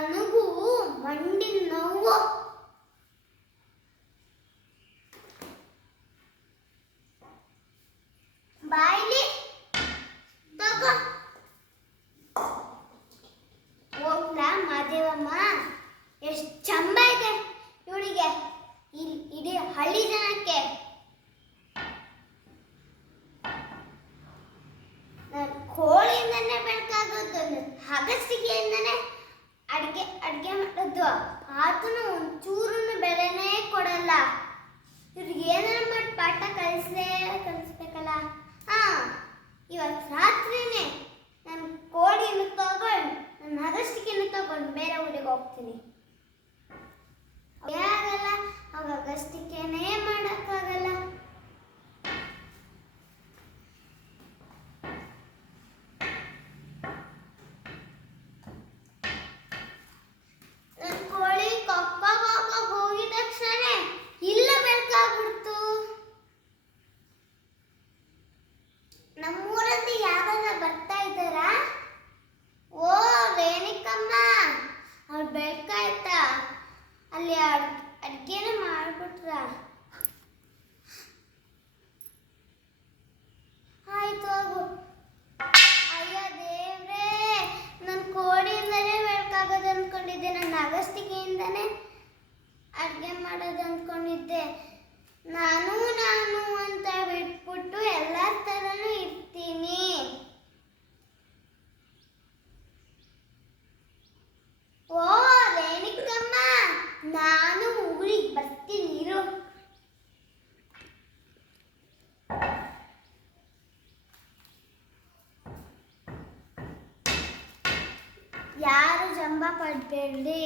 ನನಗೂ ಮಂಡಿ ನೋವು. ಬಾಯಿಲಿ, ತಗೋ. ಹೋಗ್ಲಾ ಮಾದೇವಮ್ಮ? ಎಷ್ಟು ಚಂಬ ಇದೆ ಇವಳಿಗೆ. ಇಲ್ಲಿ ಇಡೀ ಹಳ್ಳಿ ಜನಕ್ಕೆ. ನಾನು ಕೋಳಿಯಿಂದನೇ ಬೆಳಕಾಗೋದು ಹಗಸ್ತಿ ಕೊಡಲ್ಲ ಇವ್ರಿಗೆ ಏನಾರ ಮಾಡಿ ಪಾಠ ಕಲಿಸ್ಲೇ ಕಲಿಸ್ಬೇಕಲ್ಲ? ಹಾ, ಇವತ್ತು ರಾತ್ರಿನೇ ನಾನು ಕೋಳಿಯನ್ನು ತಗೊಂಡು ನನ್ನ ಅಗಸ್ಟಿಕೆಯನ್ನು ತಗೊಂಡು ಬೇರೆ ಊರಿಗೆ ಹೋಗ್ತೀನಿ. ಅಲ್ಲಿ ಅಡ್, ಅಡ್ಗೆನ ಮಾಡ್ಬಿಟ್ರ? ಆಯ್ತು ಹೋಗು. ಅಯ್ಯೋ ದೇವ್ರೇ ನನ್ನ ಕೋಡಿಯಿಂದನೇ ಬೆಳಕಾಗೋದು ಅಂದ್ಕೊಂಡಿದ್ದೆ ನನ್ನ ಅಗಸ್ತಿಗೆಯಿಂದನೇ ಅಡುಗೆ ಮಾಡೋದು ಅಂದ್ಕೊಂಡಿದ್ದೆ ನಾನು ನಾನು ನಾನು ಊರಿಗೆ ಬರ್ತೀನಿ ಇರು ಯಾರು ಜಂಬ ಪಡಬೇಡಿ